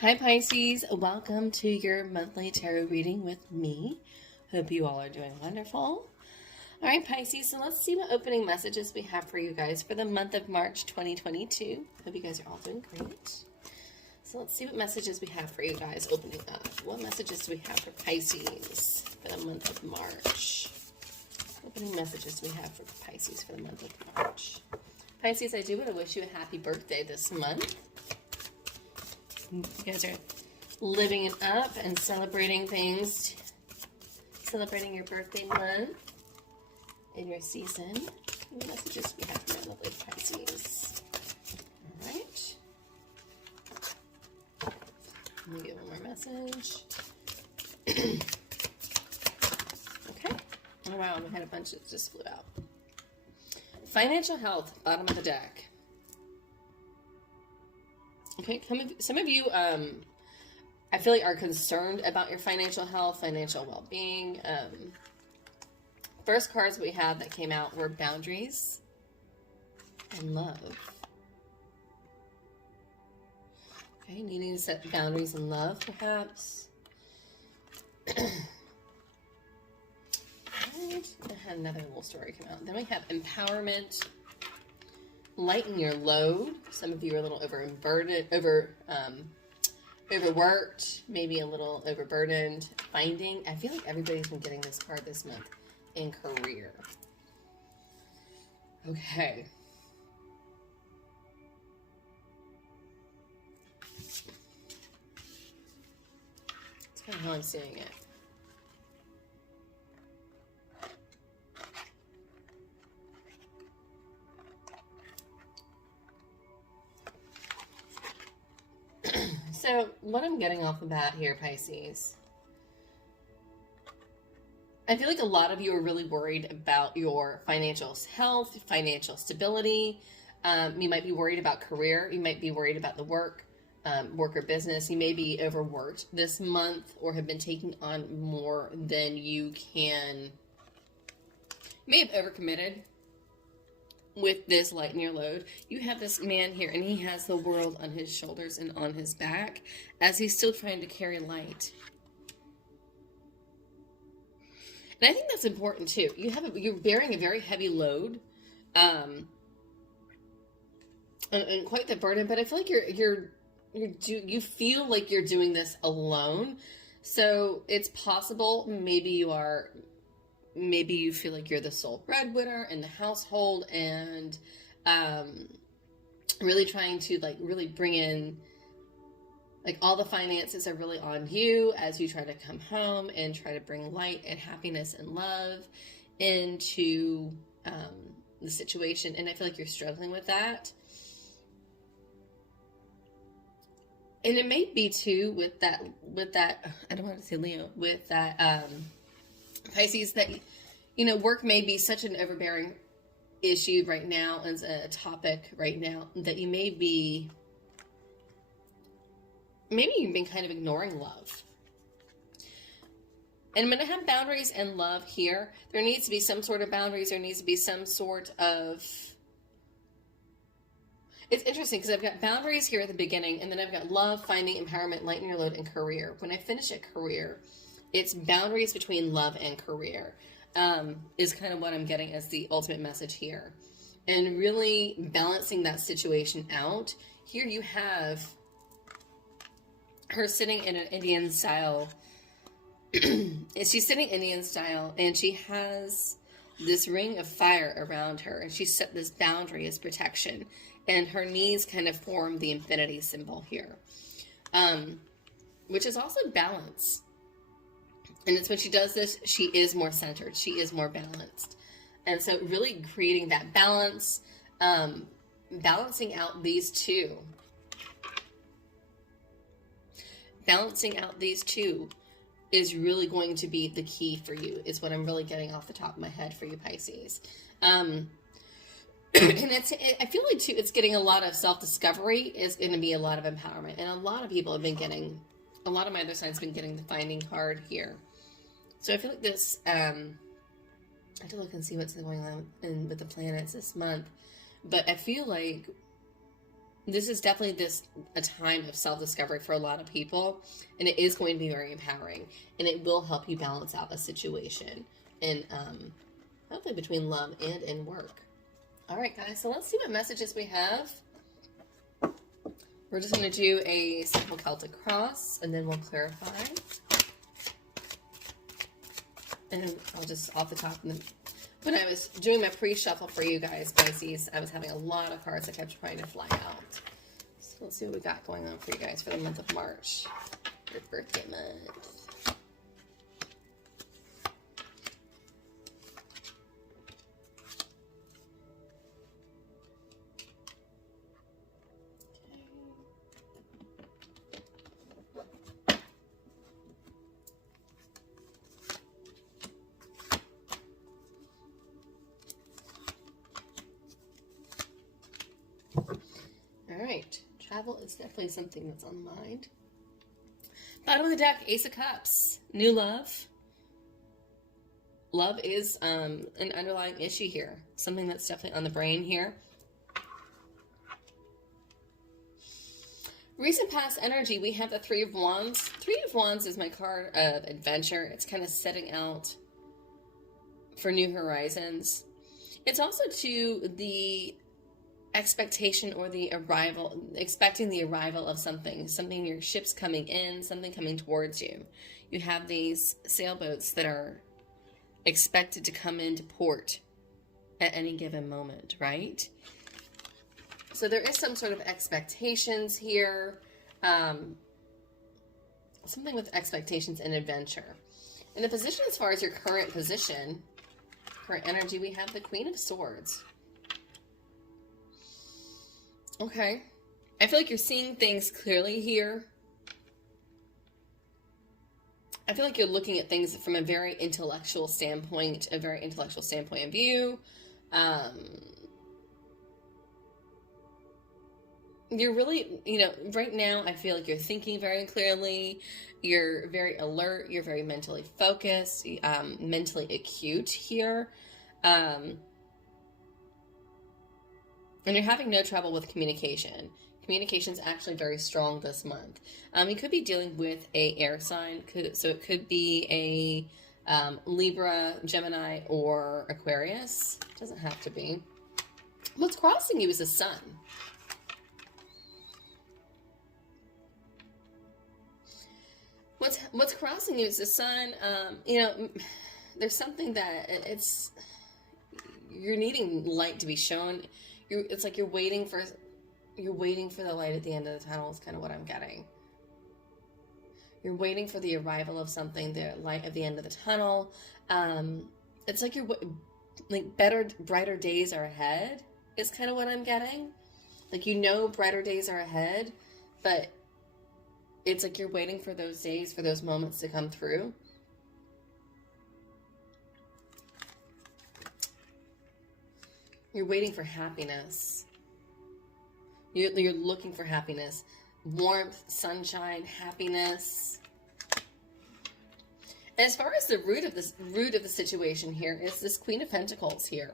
Hi Pisces, welcome to your monthly tarot reading with me. Hope you all are doing wonderful. All right Pisces, so let's see what opening messages we have for you guys for the month of March 2022. Hope you guys are all doing great. So let's see what messages we have for you guys opening up. What messages do we have for Pisces for the month of March? Opening messages we have for Pisces for the month of March. Pisces, I do want to wish you a happy birthday this month. You guys are living it up and celebrating things, celebrating your birthday month and your season. What messages we have for our lovely Pisces? All right. Let me get one more message. Okay. Oh wow, we had a bunch that just flew out. Financial health, bottom of the deck. Okay, some of you, I feel like are concerned about your financial health, financial well-being. First cards we had that came out were boundaries and love. Okay, needing to set boundaries and love, perhaps. I had another little story come out. Then we have empowerment. Lighten your load. Some of you are a little overworked, maybe a little overburdened. Finding. I feel like everybody's been getting this card this month in career. Okay. That's kind of how I'm seeing it. So, what I'm getting off the bat here, Pisces, I feel like a lot of you are really worried about your financial health, financial stability. You might be worried about career. You might be worried about the work or business. You may be overworked this month or have been taking on more than you can. You may have overcommitted with this lighten your load. You have this man here and he has the world on his shoulders and on his back as he's still trying to carry light. And I think that's important too. You're bearing a very heavy load, and quite the burden, but I feel like you feel like you're doing this alone. So it's possible maybe you feel like you're the sole breadwinner in the household and really trying to really bring in, all the finances are really on you as you try to come home and try to bring light and happiness and love into the situation. And I feel like you're struggling with that. And it may be too with that, I don't want to say Leo, with that, Pisces, that, work may be such an overbearing issue right now, as a topic right now, that maybe you've been kind of ignoring love. And I'm going to have boundaries and love here. There needs to be some sort of boundaries. There needs to be some sort of... It's interesting because I've got boundaries here at the beginning, and then I've got love, finding, empowerment, lighten your load, and career. When I finish at career, it's boundaries between love and career, is kind of what I'm getting as the ultimate message here. And really balancing that situation out. Here you have her sitting in an Indian style. She's sitting Indian style, and she has this ring of fire around her, and she set this boundary as protection. And her knees kind of form the infinity symbol here, which is also balance. And it's when she does this, she is more centered. She is more balanced. And so really creating that balance, balancing out these two. Balancing out these two is really going to be the key for you, is what I'm really getting off the top of my head for you, Pisces. And I feel like too, it's getting a lot of self-discovery is going to be a lot of empowerment. And a lot of people have been getting, a lot of my other signs have been getting the finding card here. So I feel like this, I have to look and see what's going on with the planets this month. But I feel like this is definitely a time of self-discovery for a lot of people, and it is going to be very empowering, and it will help you balance out a situation, and hopefully between love and in work. All right, guys, so let's see what messages we have. We're just going to do a simple Celtic cross, and then we'll clarify. And I'll just, off the top, when I was doing my pre-shuffle for you guys, Pisces, I was having a lot of cards that kept trying to fly out. So let's see what we got going on for you guys for the month of March, your birthday month. Alright, travel is definitely something that's on the mind. Bottom of the deck, Ace of Cups, new love. Love is an underlying issue here, something that's definitely on the brain here. Recent past energy, we have the Three of Wands. Three of Wands is my card of adventure. It's kind of setting out for new horizons. It's also to the expectation or the arrival, expecting the arrival of something, your ship's coming in, something coming towards you. You have these sailboats that are expected to come into port at any given moment, right? So there is some sort of expectations here, something with expectations and adventure. In the position, as far as your current position, current energy, we have the Queen of Swords. Okay. I feel like you're seeing things clearly here. I feel like you're looking at things from a very intellectual standpoint, of view. You're really, right now I feel like you're thinking very clearly. You're very alert. You're very mentally focused, mentally acute here. And you're having no trouble with communication. Communication's actually very strong this month. You could be dealing with a air sign, so it could be a Libra, Gemini, or Aquarius. It doesn't have to be. What's crossing you is the sun. What's crossing you is the sun. There's something that you're needing light to be shown. It's like you're waiting for the light at the end of the tunnel is kind of what I'm getting. You're waiting for the arrival of something, the light at the end of the tunnel. It's like brighter days are ahead is kind of what I'm getting. Like, brighter days are ahead, but it's like you're waiting for those days, for those moments to come through. You're waiting for happiness. You're looking for happiness. Warmth, sunshine, happiness. And as far as the root of the situation here is this Queen of Pentacles here.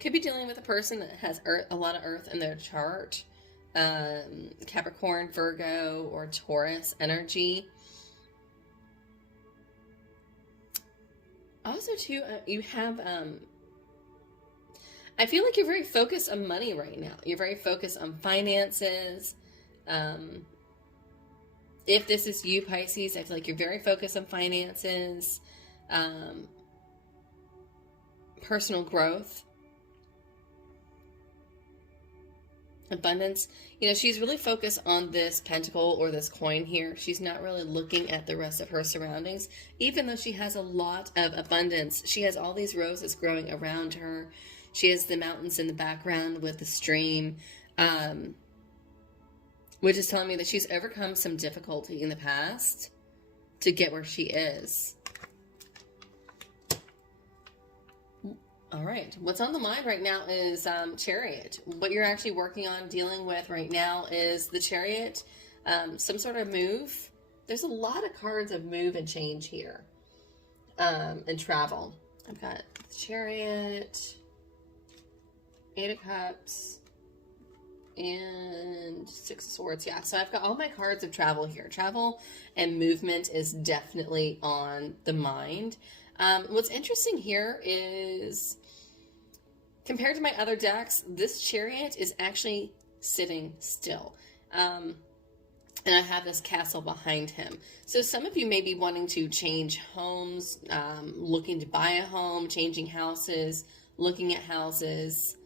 Could be dealing with a person that has a lot of earth in their chart. Capricorn, Virgo, or Taurus energy. Also, too, you have, I feel like you're very focused on money right now. You're very focused on finances. If this is you, Pisces, I feel like you're very focused on finances, personal growth, abundance. She's really focused on this pentacle or this coin here. She's not really looking at the rest of her surroundings. Even though she has a lot of abundance, she has all these roses growing around her. She has the mountains in the background with the stream, which is telling me that she's overcome some difficulty in the past to get where she is. All right. What's on the mind right now is Chariot. What you're actually working on dealing with right now is the Chariot, some sort of move. There's a lot of cards of move and change here, and travel. I've got the Chariot, Eight of Cups, and Six of Swords. Yeah, so I've got all my cards of travel here. Travel and movement is definitely on the mind. What's interesting here is, compared to my other decks, this Chariot is actually sitting still. And I have this castle behind him. So some of you may be wanting to change homes, looking to buy a home, changing houses, looking at houses.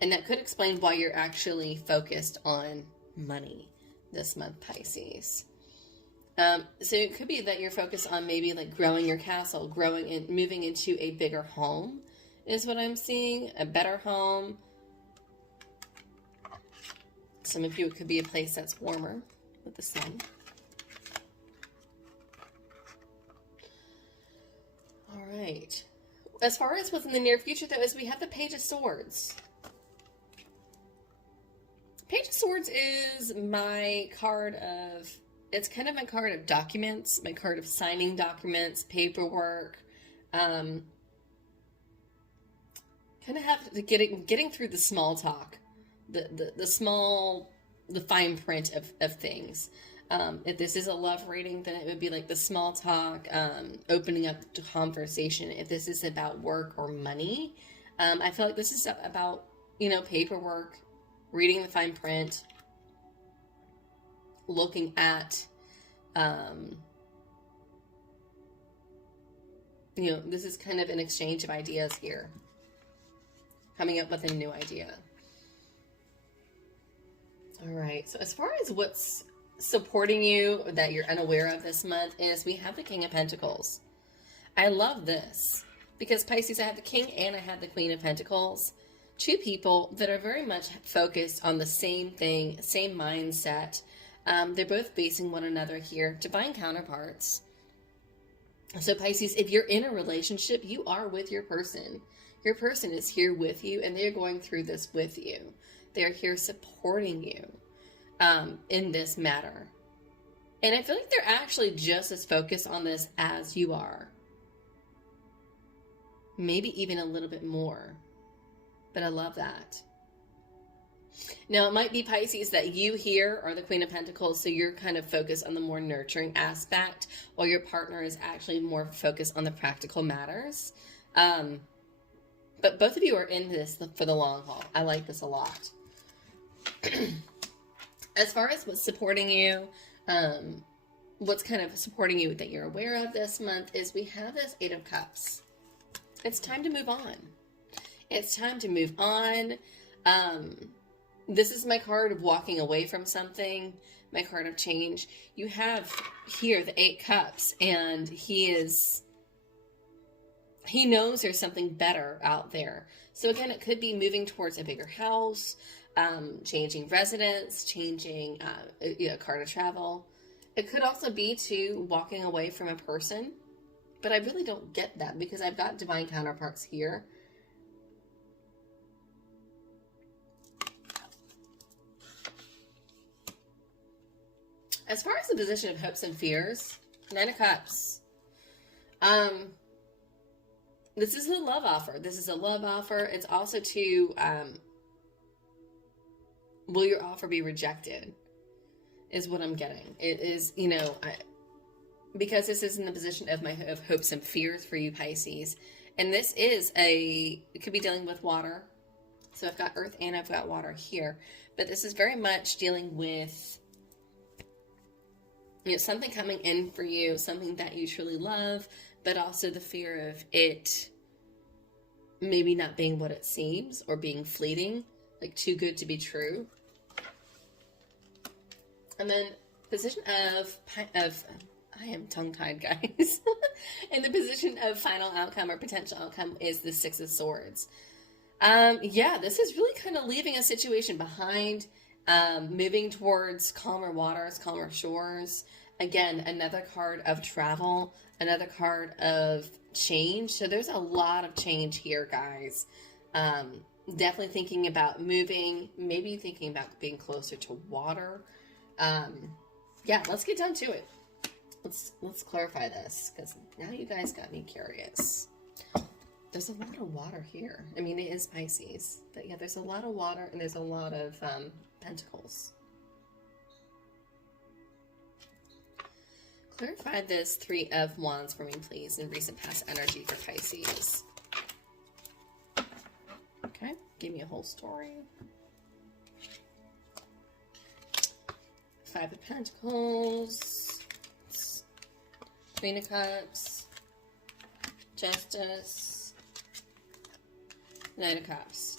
And that could explain why you're actually focused on money this month, Pisces. So it could be that you're focused on maybe like growing your castle, growing and moving into a bigger home is what I'm seeing. A better home. Some of you, it could be a place that's warmer with the sun. All right. As far as what's in the near future, though, is we have the Page of Swords. Page of Swords is my card of, it's kind of my card of documents, my card of signing documents, paperwork, kind of have to getting through the small talk, the fine print of things. If this is a love reading, then it would be like the small talk, opening up to conversation. If this is about work or money, I feel like this is about, paperwork, reading the fine print, looking at, this is kind of an exchange of ideas here. Coming up with a new idea. All right, so as far as what's supporting you that you're unaware of this month is we have the King of Pentacles. I love this because Pisces, I have the King and I have the Queen of Pentacles. Two people that are very much focused on the same thing, same mindset. They're both basing one another here, divine counterparts. So Pisces, if you're in a relationship, you are with your person. Your person is here with you and they're going through this with you. They're here supporting you in this matter. And I feel like they're actually just as focused on this as you are. Maybe even a little bit more. But I love that. Now, it might be Pisces that you here are the Queen of Pentacles, so you're kind of focused on the more nurturing aspect, while your partner is actually more focused on the practical matters. But both of you are in this for the long haul. I like this a lot. As far as what's supporting you, what's kind of supporting you that you're aware of this month is we have this Eight of Cups. It's time to move on. It's time to move on. This is my card of walking away from something, my card of change. You have here the Eight Cups, and he knows there's something better out there. So again, it could be moving towards a bigger house, changing residence, changing a card of travel. It could also be to walking away from a person, but I really don't get that because I've got divine counterparts here. As far as the position of hopes and fears, Nine of Cups. This is a love offer. This is a love offer. It's also to, will your offer be rejected? Is what I'm getting. It is, because this is in the position of hopes and fears for you, Pisces. And this is it could be dealing with water. So I've got earth and I've got water here. But this is very much dealing with, something coming in for you, something that you truly love, but also the fear of it maybe not being what it seems or being fleeting, like too good to be true. And then position of I am tongue-tied, guys. And the position of final outcome or potential outcome is the Six of Swords. This is really kind of leaving a situation behind, moving towards calmer waters, calmer shores. Again, another card of travel, another card of change. So there's a lot of change here, guys. Definitely thinking about moving, maybe thinking about being closer to water. Let's get down to it. Let's clarify this, because now you guys got me curious. There's a lot of water here. I mean, it is Pisces. But yeah, there's a lot of water and there's a lot of pentacles. Clarify this Three of Wands for me, please, in recent past energy for Pisces. Okay, give me a whole story. Five of Pentacles, Queen of Cups, Justice, Knight of Cups.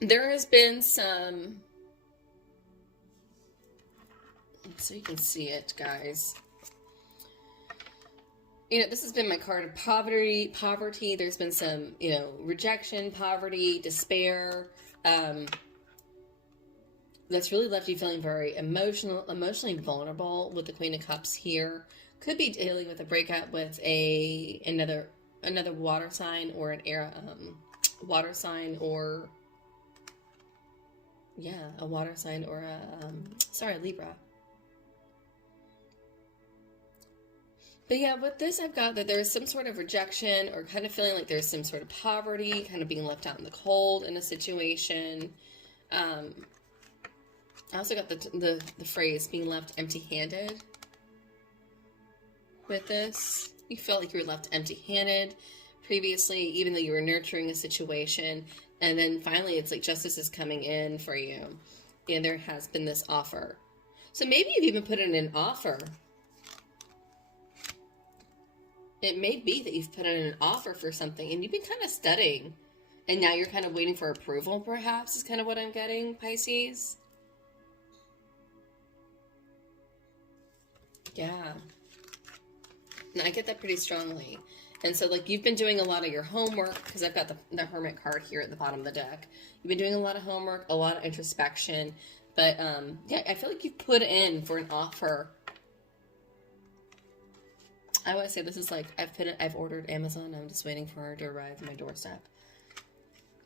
There has been some, so you can see it, guys. You know, this has been my card of poverty. There's been some, you know, rejection, poverty, despair. That's really left you feeling very emotionally vulnerable with the Queen of Cups here. Could be dealing with a breakup with another water sign or an air water sign, or yeah, a water sign, or a Libra. But yeah, with this, I've got that there's some sort of rejection, or kind of feeling like there's some sort of poverty, kind of being left out in the cold in a situation. I also got the phrase being left empty-handed with this. You felt like you were left empty-handed previously, even though you were nurturing a situation. And then finally, it's like justice is coming in for you. And there has been this offer. So maybe you've even put in an offer. It may be that you've put in an offer for something and you've been kind of studying. And now you're kind of waiting for approval, perhaps, is kind of what I'm getting, Pisces. Yeah. And I get that pretty strongly. And so, like, you've been doing a lot of your homework, because I've got the Hermit card here at the bottom of the deck. You've been doing a lot of homework, a lot of introspection. But, yeah, I feel like you've put in for an offer. I always say this is like, I've ordered Amazon. I'm just waiting for it to arrive at my doorstep.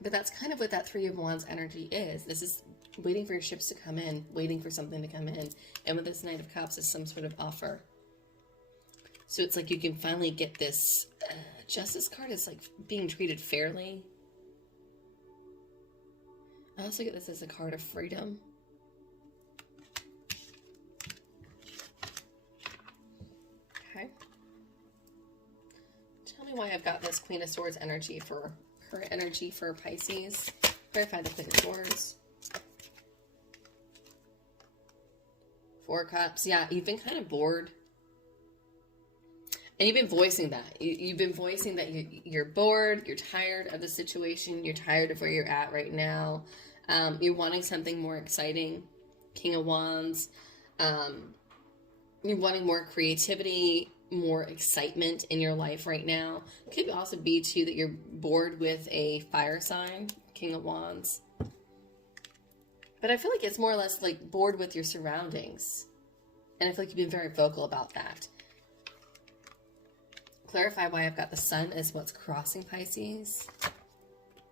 But that's kind of what that Three of Wands energy is. This is waiting for your ships to come in, waiting for something to come in. And with this Knight of Cups is some sort of offer. So it's like you can finally get this. Justice card is like being treated fairly. I also get this as a card of freedom. Okay. Tell me why I've got this Queen of Swords energy for current energy for Pisces. Clarify the Queen of Swords. Four Cups. Yeah, you've been kind of bored. And you've been voicing that. You've been voicing that you're bored, you're tired of the situation, you're tired of where you're at right now. You're wanting something more exciting. King of Wands. You're wanting more creativity, more excitement in your life right now. It could also be, too, that you're bored with a fire sign. King of Wands. But I feel like it's more or less like bored with your surroundings. And I feel like you've been very vocal about that. Clarify why I've got the Sun as what's crossing Pisces.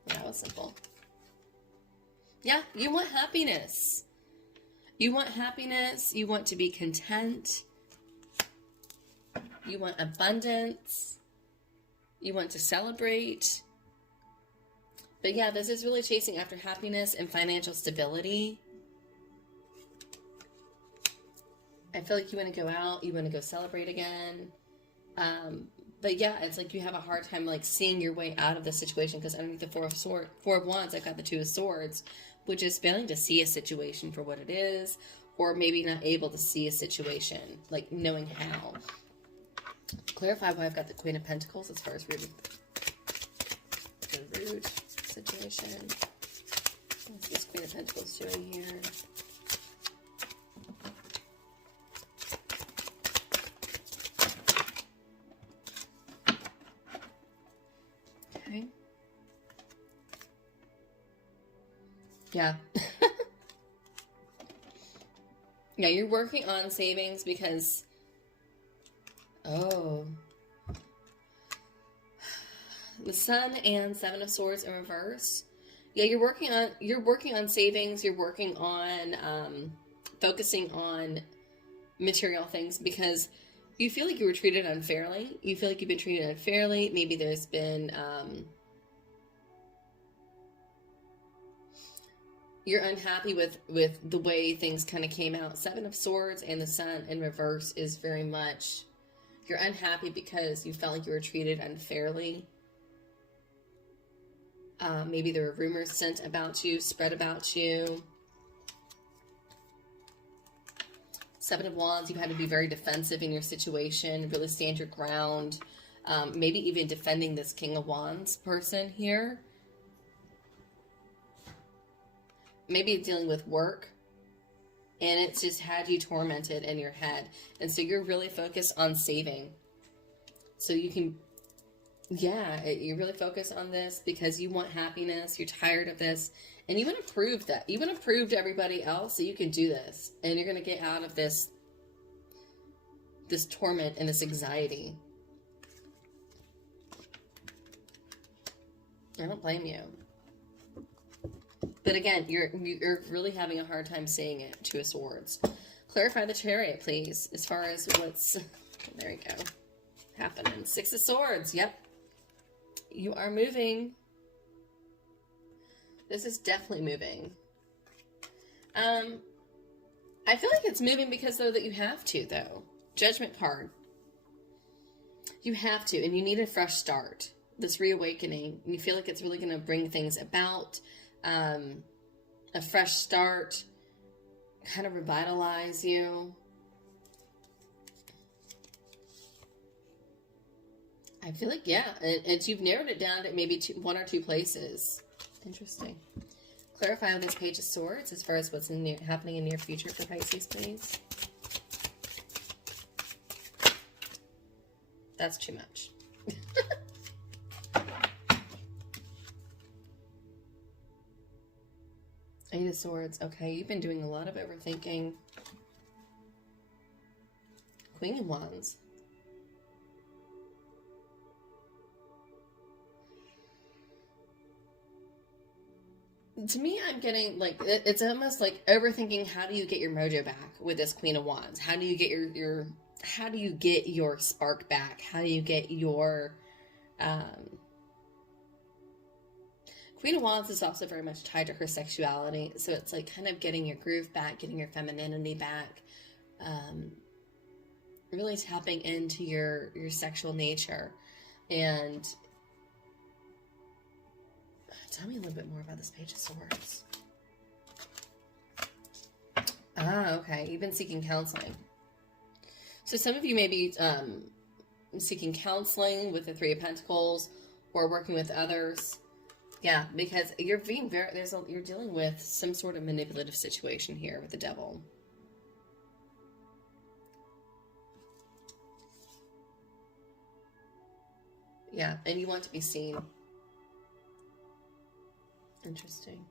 Yeah, that was simple. Yeah, you want happiness. You want happiness. You want to be content. You want abundance. You want to celebrate. But yeah, this is really chasing after happiness and financial stability. I feel like you want to go out. You want to go celebrate again. But yeah, it's like you have a hard time like seeing your way out of the situation, because underneath the Four of Wands, I've got the Two of Swords, which is failing to see a situation for what it is, or maybe not able to see a situation, like knowing how. Clarify why I've got the Queen of Pentacles as far as the rude situation. What's this Queen of Pentacles doing here? Okay. Yeah. Yeah, you're working on savings because... Oh. The Sun and Seven of Swords in reverse. Yeah, you're working on savings, you're working on focusing on material things, because you feel like you were treated unfairly. You feel like you've been treated unfairly. Maybe there's been, you're unhappy with the way things kind of came out. Seven of Swords and the Sun in reverse is very much, you're unhappy because you felt like you were treated unfairly. Maybe there were rumors sent about you, spread about you. Seven of Wands, you had to be very defensive in your situation, really stand your ground. Maybe even defending this King of Wands person here. Maybe dealing with work, and it's just had you tormented in your head. And so you're really focused on saving. So you can, you really focus on this because you want happiness. You're tired of this. And you want to prove that. You want to prove to everybody else that you can do this. And you're going to get out of this torment and this anxiety. I don't blame you. But again, you're really having a hard time saying it. Two of Swords. Clarify the Chariot, please, as far as what's, there we go, happening. Six of Swords, yep. You are moving. This is definitely moving. I feel like it's moving because, though, that you have to, though. Judgment card. You have to, and you need a fresh start. This reawakening. You feel like it's really going to bring things about. A fresh start, kind of revitalize you. I feel like, yeah, and you've narrowed it down to maybe one or two places. Interesting. Clarify on this Page of Swords as far as what's happening in near future for Pisces, please. That's too much. Eight of Swords. Okay, you've been doing a lot of overthinking. Queen of Wands. To me, I'm getting, like, it's almost like overthinking. How do you get your mojo back with this Queen of Wands? How do you get how do you get your spark back? How do you get your, Queen of Wands is also very much tied to her sexuality. So it's like kind of getting your groove back, getting your femininity back, really tapping into your sexual nature. And tell me a little bit more about this Page of Swords. Ah, okay. You've been seeking counseling. So some of you may be seeking counseling with the Three of Pentacles or working with others. Yeah, because you're being you're dealing with some sort of manipulative situation here with the Devil. Yeah, and you want to be seen. Interesting.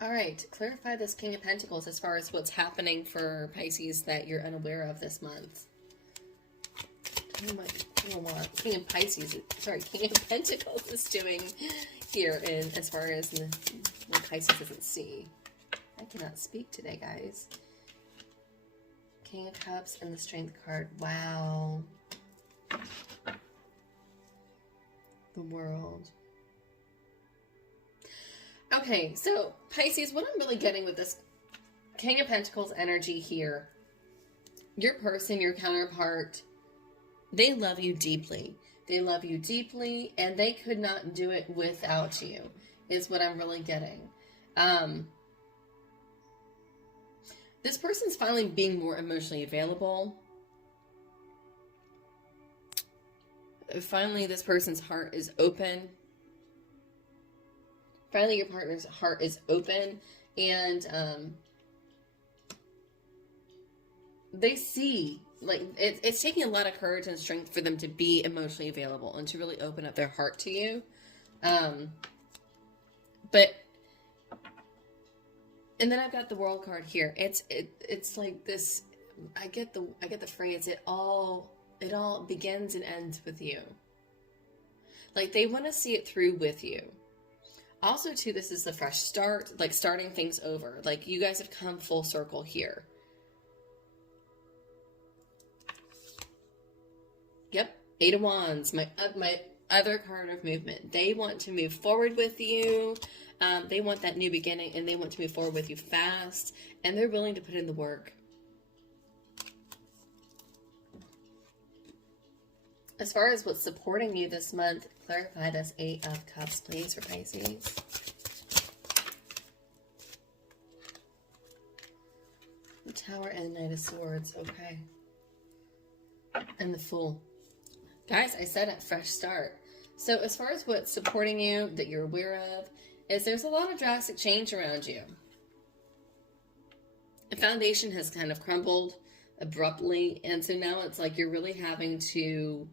All right, clarify this King of Pentacles as far as what's happening for Pisces that you're unaware of this month. Oh my, King of Pisces, sorry, King of Pentacles is doing here in as far as the Pisces doesn't see. I cannot speak today, guys. King of Cups and the Strength card. Wow. The World. Okay, so Pisces, what I'm really getting with this King of Pentacles energy here, your person, your counterpart, they love you deeply. They love you deeply, and they could not do it without you, is what I'm really getting. This person's finally being more emotionally available. Finally, this person's heart is open. Finally, your partner's heart is open, and they see, like, it's taking a lot of courage and strength for them to be emotionally available and to really open up their heart to you. But, and then I've got the World card here. It's like this, I get the phrase, it all begins and ends with you. Like, they want to see it through with you. Also, too, this is the fresh start, like starting things over. Like, you guys have come full circle here. Eight of Wands, my other card of movement. They want to move forward with you. They want that new beginning, and they want to move forward with you fast, and they're willing to put in the work. As far as what's supporting you this month, clarify this Eight of Cups, please, for Pisces. The Tower and Knight of Swords, okay. And the Fool. Guys, I said it, fresh start. So as far as what's supporting you that you're aware of, is there's a lot of drastic change around you. The foundation has kind of crumbled abruptly, and so now it's like you're really having to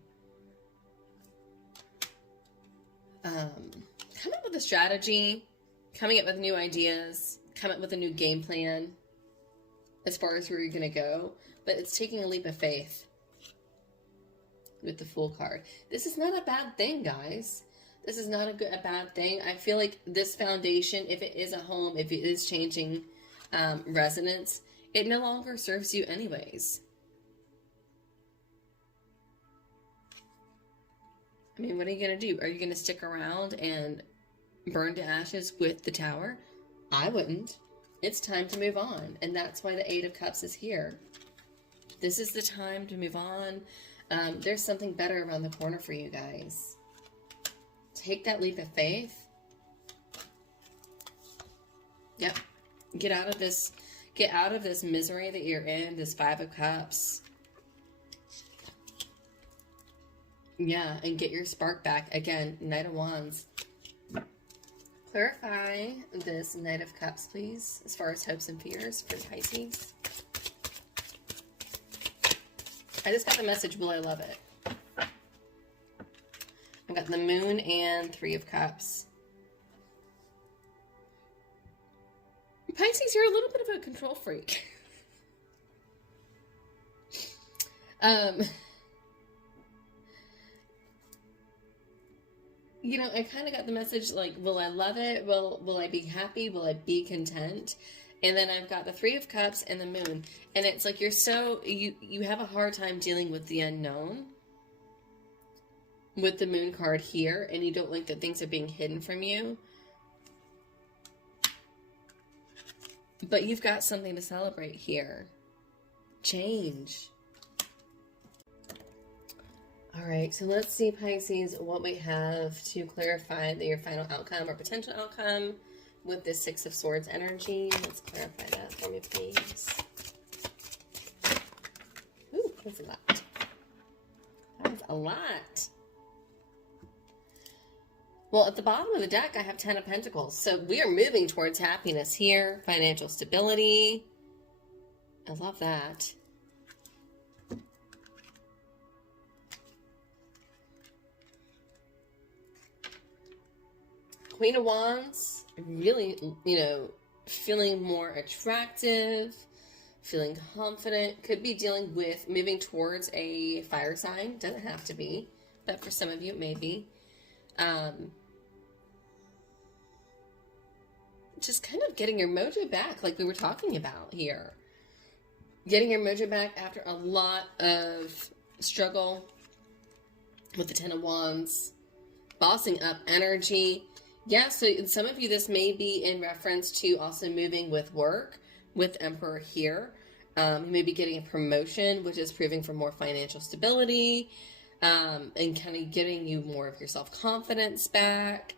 come up with a strategy, coming up with new ideas, come up with a new game plan as far as where you're going to go, but it's taking a leap of faith with the Fool card. This is not a bad thing, guys. This is not a bad thing. I feel like this foundation, if it is a home, if it is changing residence, it no longer serves you anyways. I mean, what are you going to do? Are you going to stick around and burn to ashes with the Tower? I wouldn't. It's time to move on. And that's why the Eight of Cups is here. This is the time to move on. There's something better around the corner for you guys. Take that leap of faith. Yep. Get out of this misery that you're in, this Five of Cups. Yeah, and get your spark back. Again, Knight of Wands. Clarify this Knight of Cups, please, as far as hopes and fears for Pisces. I just got the message, will I love it? I got the Moon and Three of Cups. Pisces, you're a little bit of a control freak. You know, I kind of got the message, like, will I love it? Will I be happy? Will I be content? And then I've got the Three of Cups and the Moon. And it's like you have a hard time dealing with the unknown with the Moon card here, and you don't like that things are being hidden from you. But you've got something to celebrate here. Change. All right, so let's see, Pisces, what we have to clarify your final outcome or potential outcome with this Six of Swords energy. Let's clarify that for me, please. Ooh, that's a lot. That's a lot. Well, at the bottom of the deck, I have 10 of Pentacles. So we are moving towards happiness here, financial stability. I love that. Queen of Wands, really, you know, feeling more attractive, feeling confident. Could be dealing with moving towards a fire sign. Doesn't have to be, but for some of you it may be. Just kind of getting your mojo back, like we were talking about here. Getting your mojo back after a lot of struggle with the Ten of Wands. Bossing up energy. Yeah, so some of you, this may be in reference to also moving with work, with Emperor here. You may be getting a promotion, which is proving for more financial stability, and kind of getting you more of your self-confidence back.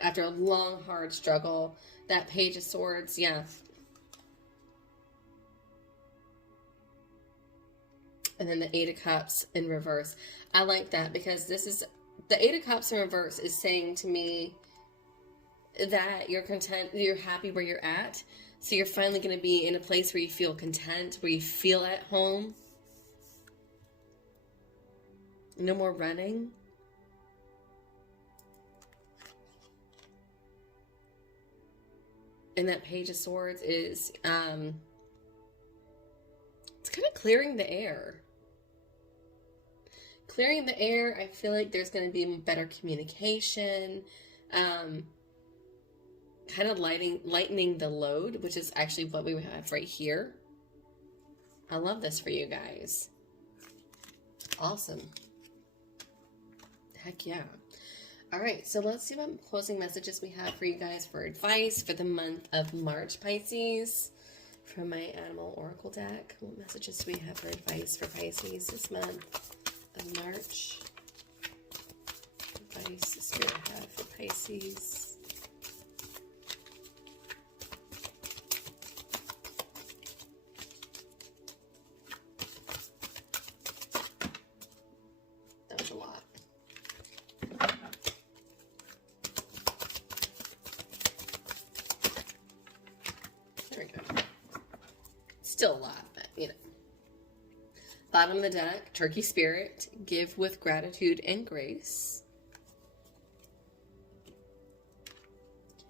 After a long, hard struggle, that Page of Swords, yeah. And then the Eight of Cups in reverse. I like that because this is... The Eight of Cups in reverse is saying to me that you're content, you're happy where you're at. So you're finally going to be in a place where you feel content, where you feel at home. No more running. And that Page of Swords is, it's kind of clearing the air. Clearing the air, I feel like there's going to be better communication, kind of lightening the load, which is actually what we have right here. I love this for you guys. Awesome. Heck yeah. All right, so let's see what closing messages we have for you guys for advice for the month of March, Pisces. From my Animal Oracle deck, what messages do we have for advice for Pisces this month of March? Advice the Spirit have for Pisces. That was a lot. There we go. Still a lot, but you know. Bottom of the deck, Turkey Spirit, give with gratitude and grace.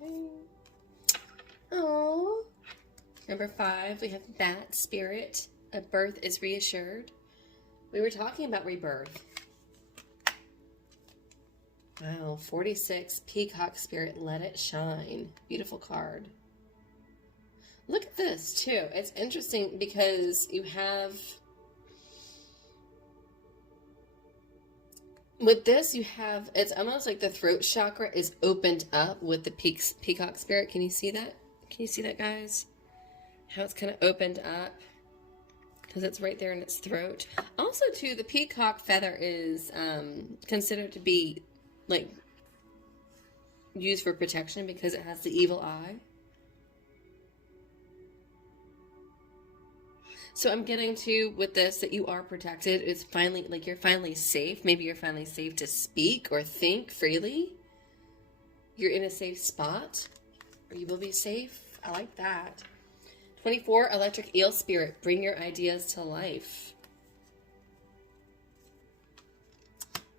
Okay. Oh. Number 5, we have Bat Spirit, a birth is reassured. We were talking about rebirth. Wow, 46, Peacock Spirit, let it shine. Beautiful card. Look at this, too. It's interesting because you have... With this, you have... It's almost like the throat chakra is opened up with the Peacock Spirit. Can you see that? Can you see that, guys? How it's kind of opened up. Because it's right there in its throat. Also, too, the peacock feather is considered to be, like, used for protection because it has the evil eye. So I'm getting to, with this, that you are protected. It's finally, like, you're finally safe. Maybe you're finally safe to speak or think freely. You're in a safe spot. Or you will be safe. I like that. 24, Electric Eel Spirit, bring your ideas to life.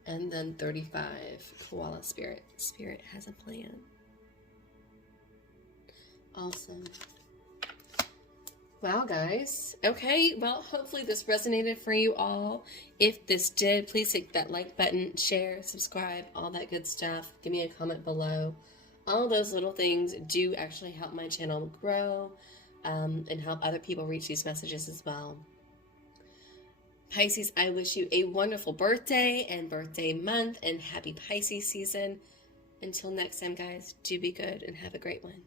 And then 35, Koala Spirit, Spirit has a plan. Awesome. Wow, guys. Okay, well, hopefully this resonated for you all. If this did, please hit that like button, share, subscribe, all that good stuff. Give me a comment below. All those little things do actually help my channel grow and help other people reach these messages as well. Pisces, I wish you a wonderful birthday and birthday month and happy Pisces season. Until next time, guys, do be good and have a great one.